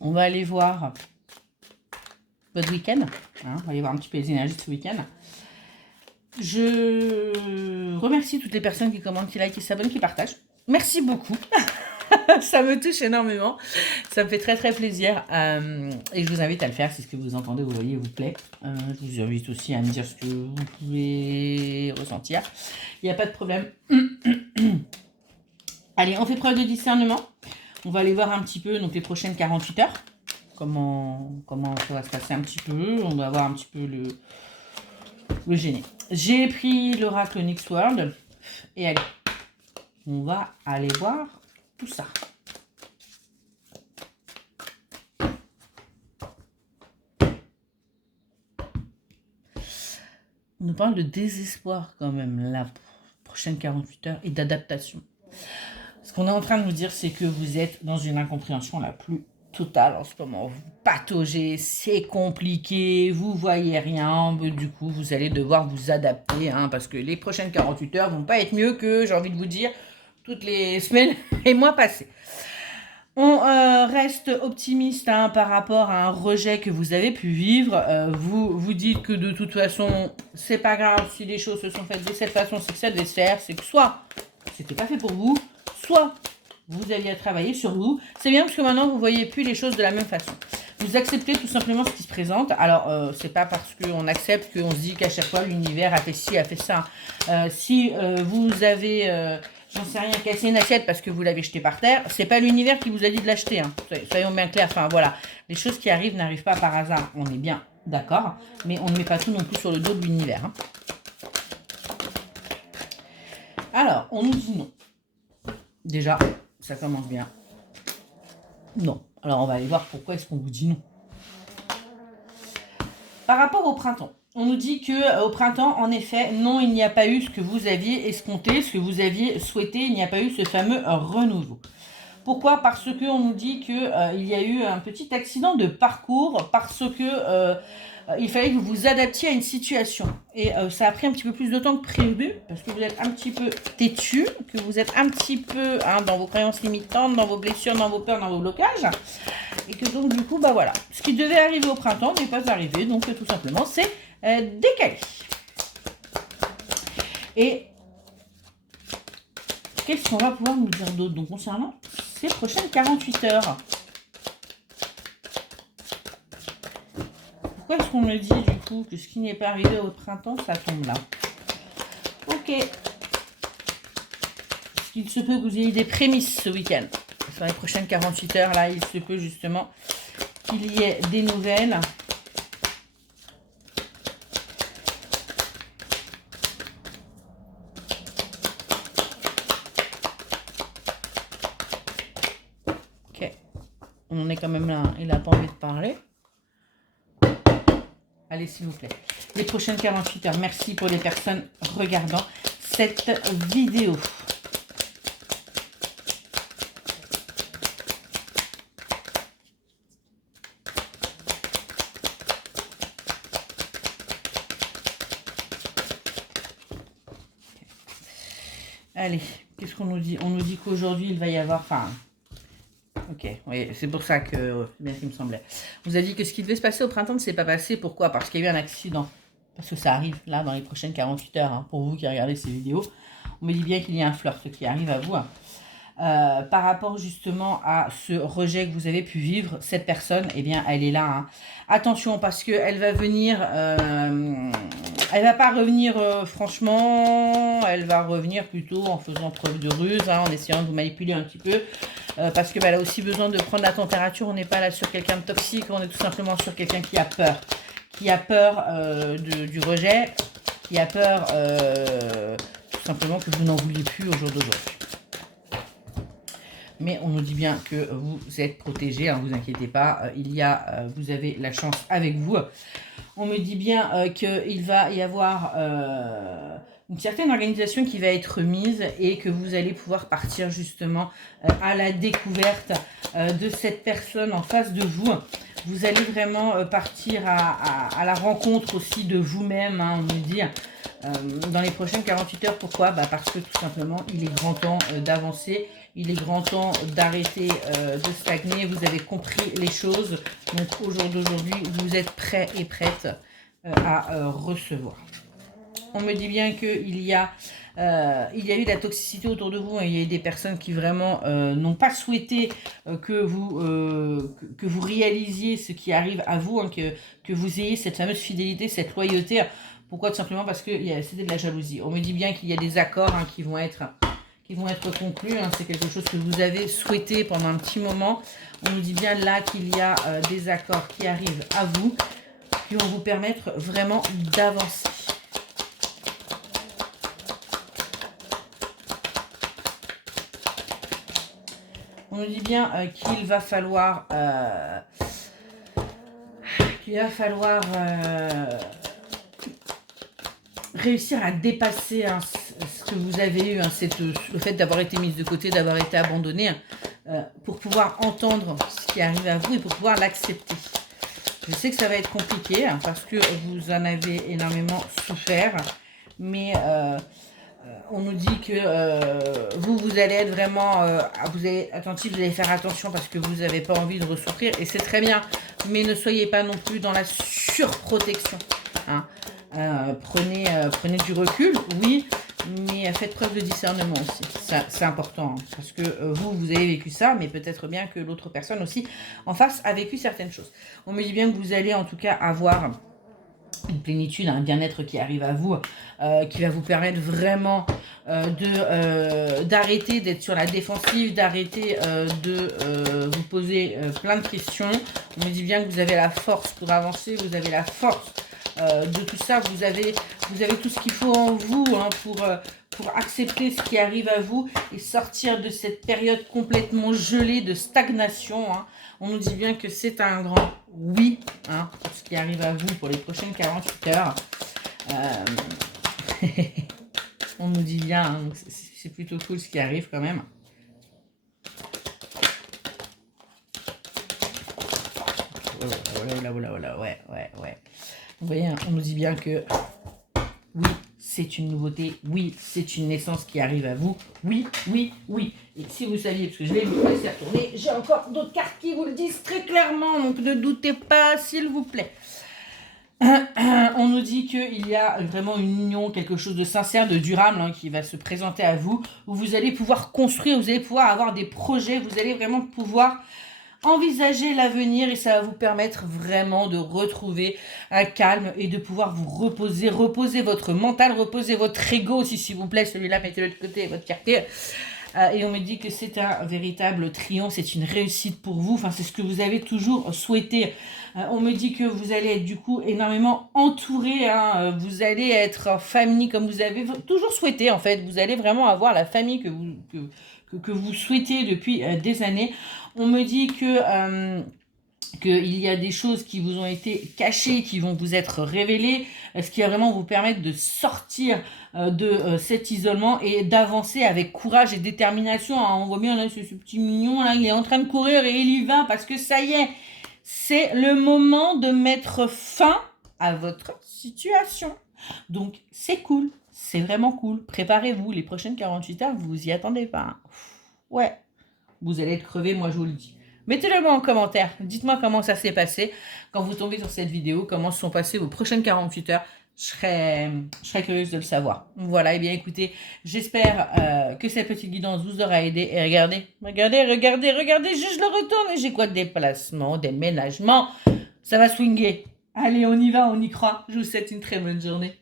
On va aller voir votre week-end. Hein, on va aller voir un petit peu les énergies de ce week-end. Je remercie toutes les personnes qui commentent, qui likent, qui s'abonnent, qui partagent. Merci beaucoup. Ça me touche énormément. Ça me fait très très plaisir. Et je vous invite à le faire si ce que vous entendez, vous voyez, vous plaît. Je vous invite aussi à me dire ce que vous pouvez ressentir. Il n'y a pas de problème. Allez, on fait preuve de discernement. On va aller voir un petit peu donc, les prochaines 48 heures. Comment ça va se passer un petit peu. On va voir un petit peu le génie. J'ai pris l'oracle Nyx World. Et allez, on va aller voir tout ça. On nous parle de désespoir quand même, la prochaine 48 heures, et d'adaptation. Ce qu'on est en train de nous dire, c'est que vous êtes dans une incompréhension la plus totale en ce moment. Vous pataugez, c'est compliqué, vous voyez rien, du coup vous allez devoir vous adapter, hein, parce que les prochaines 48 heures vont pas être mieux que, j'ai envie de vous dire, toutes les semaines et mois passés. On reste optimiste, hein, par rapport à un rejet que vous avez pu vivre. Vous dites que de toute façon, c'est pas grave si les choses se sont faites de cette façon, c'est que ça devait se faire. C'est que soit c'était pas fait pour vous, soit vous aviez à travailler sur vous. C'est bien parce que maintenant vous voyez plus les choses de la même façon. Vous acceptez tout simplement ce qui se présente. Alors, c'est pas parce qu'on accepte qu'on se dit qu'à chaque fois l'univers a fait ci, a fait ça. Si vous avez... j'en sais rien, casser une assiette parce que vous l'avez jeté par terre, c'est pas l'univers qui vous a dit de l'acheter, hein. Soyons bien clairs, enfin voilà, les choses qui arrivent n'arrivent pas par hasard, on est bien d'accord, mais on ne met pas tout non plus sur le dos de l'univers, hein. Alors, on nous dit non. Déjà, ça commence bien. Non. Alors, on va aller voir pourquoi est-ce qu'on vous dit non. Par rapport au printemps, on nous dit que au printemps, en effet, non, il n'y a pas eu ce que vous aviez escompté, ce que vous aviez souhaité, il n'y a pas eu ce fameux renouveau. Pourquoi? Parce qu'on nous dit qu'il y a eu un petit accident de parcours, parce que il fallait que vous vous adaptiez à une situation. Et ça a pris un petit peu plus de temps que prévu, parce que vous êtes un petit peu têtu, que vous êtes un petit peu, hein, dans vos croyances limitantes, dans vos blessures, dans vos peurs, dans vos blocages. Et que donc du coup, bah voilà, ce qui devait arriver au printemps n'est pas arrivé, donc tout simplement c'est décalé. Et qu'est-ce qu'on va pouvoir nous dire d'autre donc concernant ces prochaines 48 heures? Pourquoi est-ce qu'on me dit du coup que ce qui n'est pas arrivé au printemps, ça tombe là? Ok. Est-ce qu'il se peut que vous ayez des prémices ce week-end? Sur les prochaines 48 heures, là, il se peut justement qu'il y ait des nouvelles. Ok. On en est quand même là. Il n'a pas envie de parler. Allez, s'il vous plaît. Les prochaines 48 heures. Merci pour les personnes regardant cette vidéo. Allez, qu'est-ce qu'on nous dit? On nous dit qu'aujourd'hui, il va y avoir... Enfin, ok, oui, c'est pour ça que... bien qu'il me semblait. On vous a dit que ce qui devait se passer au printemps ne s'est pas passé. Pourquoi? Parce qu'il y a eu un accident. Parce que ça arrive, là, dans les prochaines 48 heures. Hein, pour vous qui regardez ces vidéos, on me dit bien qu'il y a un flirt qui arrive à vous. Hein. Par rapport justement à ce rejet que vous avez pu vivre, cette personne, eh bien, elle est là. Hein. Attention, parce qu'elle va venir... elle va pas revenir franchement, elle va revenir plutôt en faisant preuve de ruse, hein, en essayant de vous manipuler un petit peu. Parce qu'elle a aussi besoin de prendre la température. On n'est pas là sur quelqu'un de toxique, on est tout simplement sur quelqu'un qui a peur. Qui a peur du rejet, qui a peur tout simplement que vous n'en vouliez plus au jour d'aujourd'hui. Mais on nous dit bien que vous êtes protégé, hein, vous inquiétez pas, vous avez la chance avec vous. On me dit bien qu'il va y avoir une certaine organisation qui va être mise et que vous allez pouvoir partir justement à la découverte de cette personne en face de vous. Vous allez vraiment partir à la rencontre aussi de vous-même, hein, on me dit. dans les prochaines 48 heures. Pourquoi? Parce que tout simplement, il est grand temps d'avancer. Il est grand temps d'arrêter de stagner. Vous avez compris les choses. Donc, au jour d'aujourd'hui, vous êtes prêts et prêtes à recevoir. On me dit bien qu'il y a eu de la toxicité autour de vous. Hein. Il y a eu des personnes qui vraiment n'ont pas souhaité que vous réalisiez ce qui arrive à vous, hein, que vous ayez cette fameuse fidélité, cette loyauté. Pourquoi? Tout simplement parce que c'était de la jalousie. On me dit bien qu'il y a des accords hein, qui vont être conclus. Hein. C'est quelque chose que vous avez souhaité pendant un petit moment. On nous dit bien là qu'il y a des accords qui arrivent à vous, qui vont vous permettre vraiment d'avancer. On nous dit bien qu'il va falloir réussir à dépasser hein, ce que vous avez eu, hein, le fait d'avoir été mise de côté, d'avoir été abandonné, pour pouvoir entendre ce qui arrive à vous et pour pouvoir l'accepter. Je sais que ça va être compliqué hein, parce que vous en avez énormément souffert, mais on nous dit que vous allez être vraiment attentif, vous allez faire attention parce que vous n'avez pas envie de ressouffrir et c'est très bien, mais ne soyez pas non plus dans la surprotection. Hein. Prenez du recul, oui, mais faites preuve de discernement aussi. C'est important hein, parce que vous avez vécu ça, mais peut-être bien que l'autre personne aussi en face a vécu certaines choses. On me dit bien que vous allez en tout cas avoir une plénitude, un bien-être qui arrive à vous, qui va vous permettre vraiment d'arrêter d'être sur la défensive, d'arrêter de vous poser plein de questions. On me dit bien que vous avez la force pour avancer, vous avez la force de tout ça, vous avez tout ce qu'il faut en vous hein, pour accepter ce qui arrive à vous et sortir de cette période complètement gelée de stagnation. Hein. On nous dit bien que c'est un grand oui hein, pour ce qui arrive à vous pour les prochaines 48 heures. On nous dit bien, hein, c'est plutôt cool ce qui arrive quand même. Voilà, ouais. Vous voyez, on nous dit bien que oui, c'est une nouveauté, oui, c'est une naissance qui arrive à vous, oui. Et si vous saviez, parce que je vais vous laisser tourner, j'ai encore d'autres cartes qui vous le disent très clairement, donc ne doutez pas, s'il vous plaît. On nous dit qu'il y a vraiment une union, quelque chose de sincère, de durable hein, qui va se présenter à vous, où vous allez pouvoir construire, vous allez pouvoir avoir des projets, vous allez vraiment pouvoir envisager l'avenir et ça va vous permettre vraiment de retrouver un calme et de pouvoir vous reposer votre mental, reposer votre ego aussi s'il vous plaît, celui-là mettez-le de côté, votre fierté. Et on me dit que c'est un véritable triomphe, c'est une réussite pour vous, enfin c'est ce que vous avez toujours souhaité. On me dit que vous allez être du coup énormément entouré, hein, vous allez être en famille comme vous avez toujours souhaité en fait, vous allez vraiment avoir la famille que vous souhaitez depuis des années. On me dit qu'il y a des choses qui vous ont été cachées, qui vont vous être révélées, ce qui va vraiment vous permettre de sortir de cet isolement et d'avancer avec courage et détermination. Hein, on voit bien là ce petit mignon, là, il est en train de courir et il y va parce que ça y est, c'est le moment de mettre fin à votre situation. Donc c'est cool, c'est vraiment cool. Préparez-vous, les prochaines 48 heures, vous y attendez pas. Ouais, vous allez être crevé, moi je vous le dis. Mettez-le moi en commentaire, dites-moi comment ça s'est passé quand vous tombez sur cette vidéo, comment se sont passées vos prochaines 48 heures. Je serais curieuse de le savoir. Voilà, et bien écoutez, j'espère que cette petite guidance vous aura aidé. Et regardez, je le retourne et j'ai quoi de déplacement, déménagement. Ça va swinguer. Allez, on y va, on y croit. Je vous souhaite une très bonne journée.